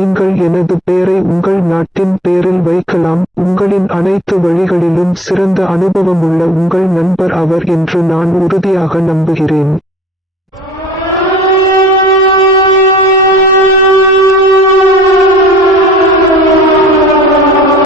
நீங்கள் எனது பெயரை உங்கள் நாட்டின் பெயரில் வைக்கலாம். உங்களின் அனைத்து வழிகளிலும் சிறந்த அனுபவமுள்ள உங்கள் நண்பர் அவர் என்று நான் உறுதியாக நம்புகிறேன்.